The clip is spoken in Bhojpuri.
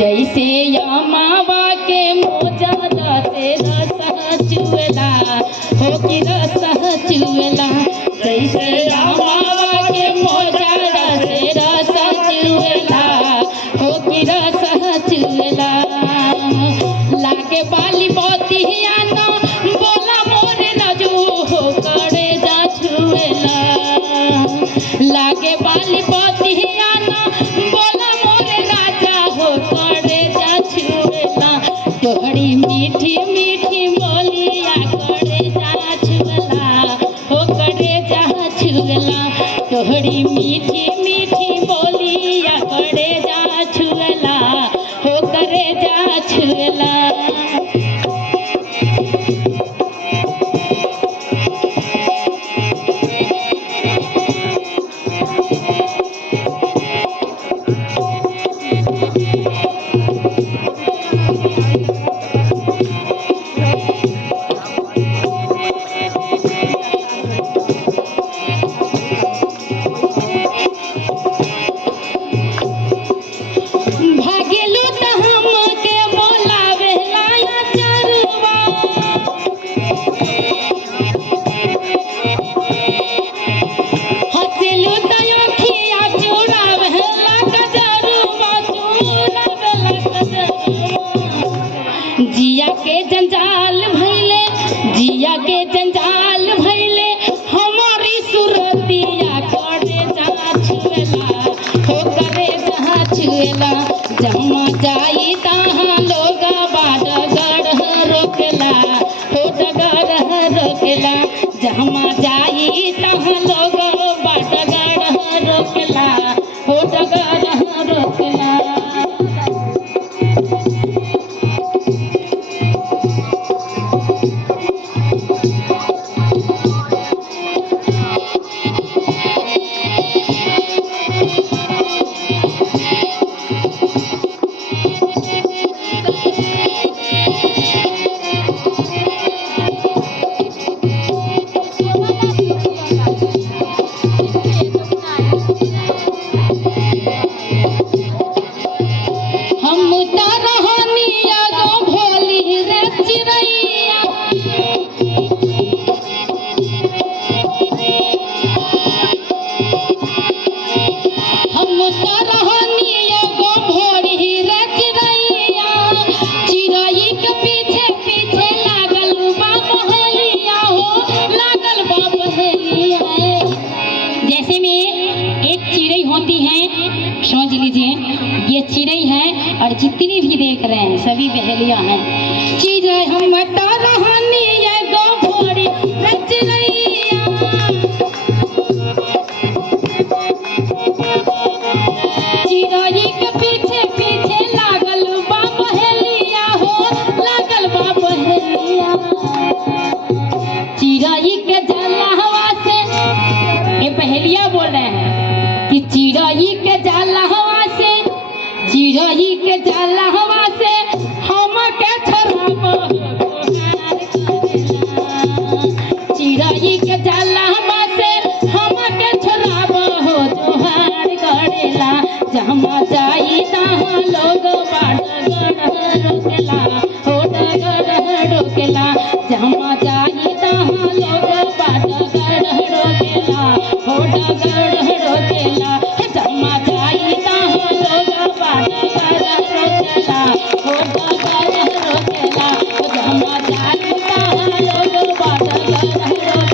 जैसे अमावा के मोजा से रस चुएला हो कि रस चुएला जैसे अमावा के मोजा से रस चुएला हो कि रस चुएला लागे बाली बोतिया न बोला मोर रजू हो करे जा छुएला लागे बाली बोतिया न बोला मोर राजा हो करे जा छुएला तोहरी मीठी मीठी बोलिया करे जा छुएला हो करे जा छुएला तोहरी मीठी मीठी बोलिया करे जा छुएला हो करे जा छुएला जिया के जंजाल भैले जिया के जंजाल भैले हमारी सुरतिया करे जा छुएला हो करे जा छुएला जहाँ जाई तहाँ लोग बाडगर रोकेला हो डगर रोकेला जहाँ जाई तहाँ लोग बाडगर रोकेला हो डगर रोकेला समझ लीजिए ये चिड़ै है और जितनी भी देख रहे हैं सभी बहेलियां हैं। चिड़ै हम रहनी ये गो भोरी चिड़ैया चिड़ै के पीछे पीछे लागल बा बहेलिया हो लागल बा बहेलिया चिड़ै के जलहवा से ये बहेलिया बोल रहे हैं कि चिड़ै के जलहवा से चिड़ै के जलहवा से हम के छोड़ब चिड़ै के जलहवा से हम के छोड़ब हो जोहार करेला जहाँ जाई तहाँ लोग बाडगर रोकेला हो डगर रोकेला जहाँ जाई तहाँ लोग बाडगर रोकेला हो डगर रोकेला जहाँ जाई तहाँ लोग बाडगर रोकेला हो डगर रोकेला जहाँ जाई तहाँ लोग बाडगर रोकेला।